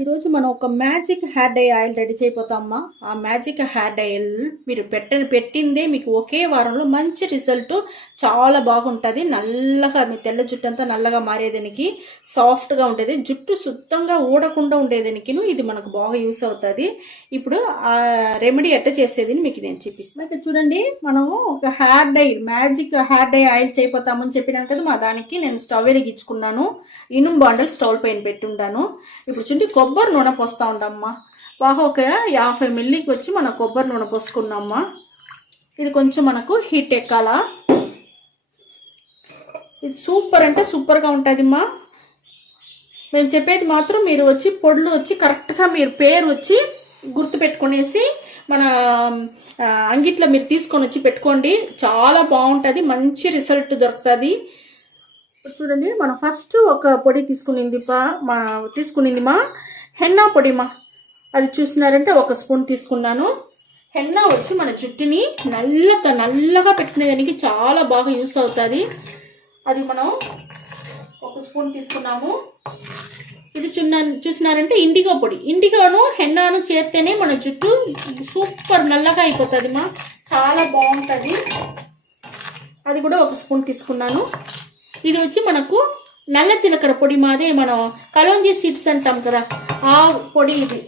ఈరోజు మనం ఒక magic hair dye oil ready చేయబోతామమ్మా. ఆ మ్యాజిక్ హెయిర్ డై ఆయిల్ మీరు పెట్టిందే మీకు ఒకే వారంలో మంచి రిజల్ట్, చాలా బాగుంటుంది. నల్లగా మీ తెల్ల జుట్టు అంతా నల్లగా మారేదానికి, సాఫ్ట్గా ఉండేది, జుట్టు శుద్ధంగా ఊడకుండా ఉండేదానికి ఇది మనకు బాగా యూస్ అవుతుంది. ఇప్పుడు ఆ రెమెడీ ఎట్ట చేసేది మీకు నేను చూపిస్తాను. ఇక్కడ చూడండి, మనము ఒక hair dye magic hair dye oil చేయబోతామని చెప్పినాను కదా. మా దానికి నేను స్టవ్ వెలిగించుకున్నాను, ఇనుము బాండల్ స్టవ్ పైన పెట్టి ఉన్నాను. ఇప్పుడు చూడండి, కొబ్బరి నూనె పోస్తూ ఉండమ్మా. బాగా ఒక 50 మిల్లీకి వచ్చి మన కొబ్బరి నూనె పోసుకున్నామ్మా. ఇది కొంచెం మనకు హీట్ ఎక్కాల. ఇది సూపర్ అంటే సూపర్గా ఉంటుందమ్మా. మేము చెప్పేది మాత్రం మీరు వచ్చి పొడులు వచ్చి కరెక్ట్గా మీరు పేరు వచ్చి గుర్తు పెట్టుకునేసి మన అంగిట్లో మీరు తీసుకొని వచ్చి పెట్టుకోండి. చాలా బాగుంటుంది, మంచి రిజల్ట్ దొరుకుతుంది. చూడండి, మనం ఫస్ట్ ఒక పొడి తీసుకునింది మా హెన్నా పొడి మా. అది చూసినారంటే 1 స్పూన్ తీసుకున్నాను. హెన్నా వచ్చి మన జుట్టుని నల్లగా పెట్టుకునేదానికి చాలా బాగా యూస్ అవుతుంది. అది మనం 1 స్పూన్ తీసుకున్నాము. ఇది చూసినారంటే ఇండిగో పొడి. ఇండిగోను హెన్నాను చేస్తేనే మన జుట్టు సూపర్ నల్లగా అయిపోతుంది మా, చాలా బాగుంటుంది. అది కూడా 1 స్పూన్ తీసుకున్నాను. ఇది వచ్చి మనకు నల్ల జీలకర్ర పొడి, మాదే మనం కలోంజీ సీడ్స్ అంటాం కదా, ఆ పొడి. ఇది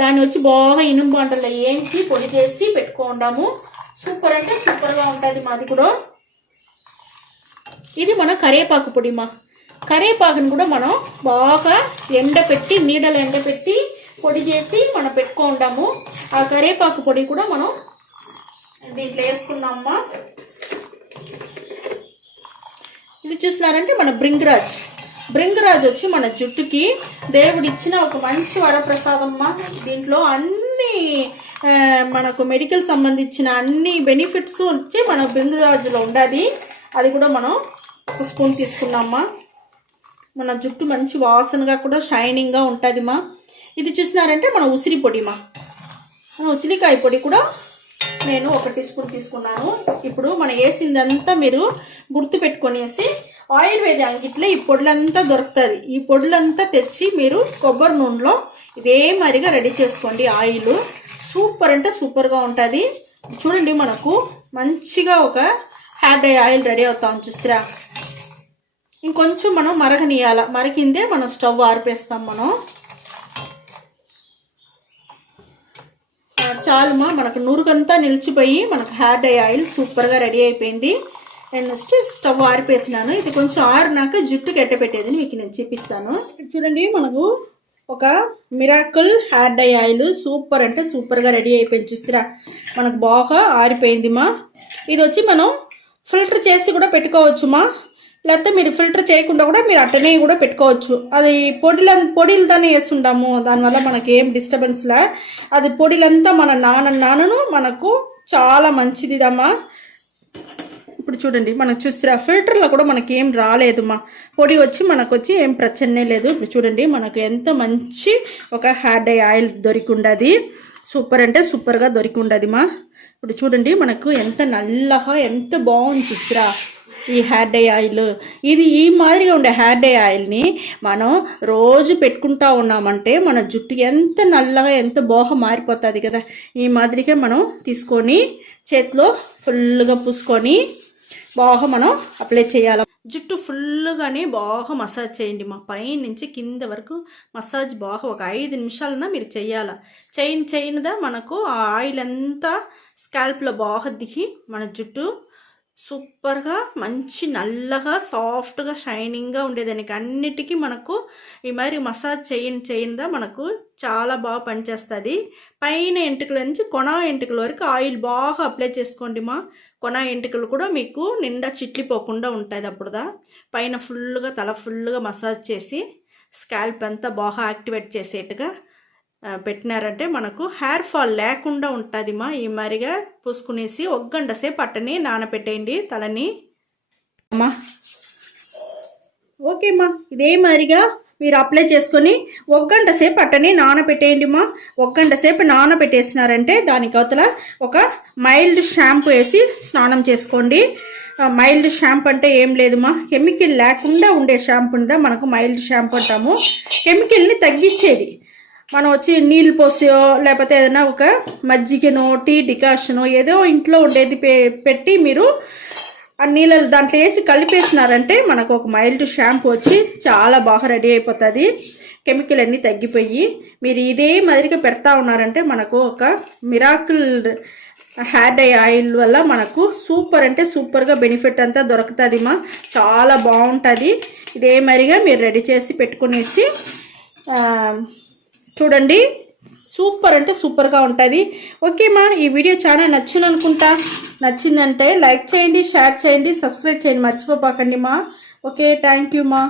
దాన్ని వచ్చి బాగా ఇనుము బాండల్లో వేయించి పొడి చేసి పెట్టుకుంటాము. సూపర్ అంటే సూపర్గా ఉంటుంది మాది కూడా. ఇది మన కరివేపాకు పొడి మా. కరివేపాకుని కూడా మనం బాగా ఎండపెట్టి, నీడలో ఎండపెట్టి పొడి చేసి మనం పెట్టుకుంటాము. ఆ కరివేపాకు పొడి కూడా మనం దీంట్లో వేసుకున్నామమ్మా. ఇది చూసినారంటే మన బ్రింగరాజ్ వచ్చి మన జుట్టుకి దేవుడు ఇచ్చిన ఒక మంచి వరప్రసాదమ్మా. దీంట్లో అన్ని మనకు మెడికల్ సంబంధించిన అన్ని బెనిఫిట్స్ వచ్చి మన బ్రింగరాజ్లో ఉండాలి. అది కూడా మనం 1 స్పూన్ తీసుకున్నామా. మన జుట్టు మంచి వాసనగా కూడా షైనింగ్గా ఉంటుంది మా. ఇది చూసినారంటే మన ఉసిరి పొడి మా. ఉసిరికాయ పొడి కూడా నేను 1 టీ స్పూన్ తీసుకున్నాను. ఇప్పుడు మనం వేసిందంతా మీరు గుర్తు పెట్టుకొనేసి ఆయుర్వేద అంగిట్లో ఈ పొడులంతా దొరుకుతుంది. ఈ పొడులంతా తెచ్చి మీరు కొబ్బరి నూనెలో ఇదే మరిగా రెడీ చేసుకోండి. ఆయిల్ సూపర్ అంటే సూపర్గా ఉంటుంది. చూడండి, మనకు మంచిగా ఒక హెయిర్ డై ఆయిల్ రెడీ అవుతాం చూస్తారా. ఇంకొంచెం మనం మరగనియాల, మరిగిందే మనం స్టవ్ ఆరిపేస్తాం. మనం చాలుమా, మనకు నురుగంతా నిలిచిపోయి మనకు హెయిర్ డై ఆయిల్ సూపర్గా రెడీ అయిపోయింది. నేను స్టవ్ ఆరిపేసినాను. ఇది కొంచెం ఆరినాక జుట్టుకి ఎట్టపెట్టేది మీకు నేను చూపిస్తాను. చూడండి, మనకు ఒక miracle hair dye oil super అంటే సూపర్గా రెడీ అయిపోయింది చూస్తారా. మనకు బాగా ఆరిపోయింది మా. ఇది వచ్చి మనం ఫిల్టర్ చేసి కూడా పెట్టుకోవచ్చు మా, లేకపోతే మీరు ఫిల్టర్ చేయకుండా కూడా మీరు అట్టనే కూడా పెట్టుకోవచ్చు. అది పొడిలతోనే వేస్తుంటాము, దానివల్ల మనకి ఏం డిస్టర్బెన్స్లా. అది పొడిలంతా మన నానను మనకు చాలా మంచిదిదమ్మా. ఇప్పుడు చూడండి, మనకు చూస్తే ఫిల్టర్లో కూడా మనకి ఏం రాలేదు మా. పొడి వచ్చి మనకు వచ్చి ఏం ప్రచనే లేదు. ఇప్పుడు చూడండి, మనకు ఎంత మంచి ఒక హెయిర్ డై ఆయిల్ దొరికి ఉండదు. సూపర్ అంటే సూపర్గా దొరికి ఉండదు మా. ఇప్పుడు చూడండి, మనకు ఎంత నల్లగా ఎంత బాగుంది చూస్తారా ఈ హెయిర్ డై ఆయిల్. ఇది ఈ మాదిరిగా ఉండే హెయిర్ డై ఆయిల్ని మనం రోజు పెట్టుకుంటా ఉన్నామంటే మన జుట్టు ఎంత నల్లగా ఎంత బాగా మారిపోతుంది కదా. ఈ మాదిరిగా మనం తీసుకొని చేతిలో ఫుల్గా పూసుకొని బాగా మనం అప్లై చేయాలి. జుట్టు ఫుల్గానే బాగా మసాజ్ చేయండి మా. పై నుంచి కింద వరకు మసాజ్ బాగా ఒక 5 నిమిషాలన్నా మీరు చేయాలి. చేయనిదా మనకు ఆ ఆయిల్ అంతా స్కాల్ప్లో బాగా దిగి మన జుట్టు సూపర్గా మంచి నల్లగా సాఫ్ట్గా షైనింగ్గా ఉండేదానికి అన్నిటికీ మనకు ఈ మరి మసాజ్ చేయందా మనకు చాలా బాగా పనిచేస్తుంది. పైన ఎంటుకల నుంచి కొన ఎంటుకల వరకు ఆయిల్ బాగా అప్లై చేసుకోండి మా. కొన ఎంటుకలు కూడా మీకు నిండా చిట్లిపోకుండా ఉంటుంది. అప్పుడుదా పైన ఫుల్గా తల ఫుల్గా మసాజ్ చేసి స్కాల్ప్ అంతా బాగా యాక్టివేట్ చేసేట్టుగా పెట్టినారంటే మనకు హెయిర్ ఫాల్ లేకుండా ఉంటుంది మా. ఈ మరిగా పూసుకునేసి 1 గంట సేపు అట్టని నానబెట్టేయండి తలని అమ్మా. ఓకే మా, ఇదే మరిగా మీరు అప్లై చేసుకొని 1 గంట సేపు అట్టని నానబెట్టేయండి మా. 1 గంట సేపు నానబెట్టేసినారంటే దానికి అవతల ఒక మైల్డ్ షాంపూ వేసి స్నానం చేసుకోండి. మైల్డ్ షాంపూ అంటే ఏం లేదుమా, కెమికల్ లేకుండా ఉండే షాంపూ ఉందా మనకు మైల్డ్ షాంపూ అంటాము. కెమికల్ని తగ్గించేది. మనం వచ్చి నీళ్ళు పోసో లేకపోతే ఏదైనా ఒక మజ్జిగనో టీ డికాషనో ఏదో ఇంట్లో ఉండేది పెట్టి మీరు ఆ నీళ్ళలు దాంట్లో వేసి కలిపేసినారంటే మనకు ఒక మైల్డ్ షాంపూ వచ్చి చాలా బాగా రెడీ అయిపోతుంది. కెమికల్ అన్నీ తగ్గిపోయి మీరు ఇదే మాదిరిగా పెడతా ఉన్నారంటే మనకు ఒక మిరాకిల్ హెయిర్ డై ఆయిల్ వల్ల మనకు సూపర్ అంటే సూపర్గా బెనిఫిట్ అంతా దొరుకుతుందిమా. చాలా బాగుంటుంది. ఇదే మరిగా మీరు రెడీ చేసి పెట్టుకునేసి చూడండి, సూపర్ అంటే సూపర్గా ఉంటుంది. ఓకేమా, ఈ వీడియో చాలా నచ్చింది అనుకుంటా. నచ్చిందంటే లైక్ చేయండి, షేర్ చేయండి, సబ్స్క్రైబ్ చేయండి మర్చిపోకండి మా. ఓకే, థ్యాంక్ యూ మా.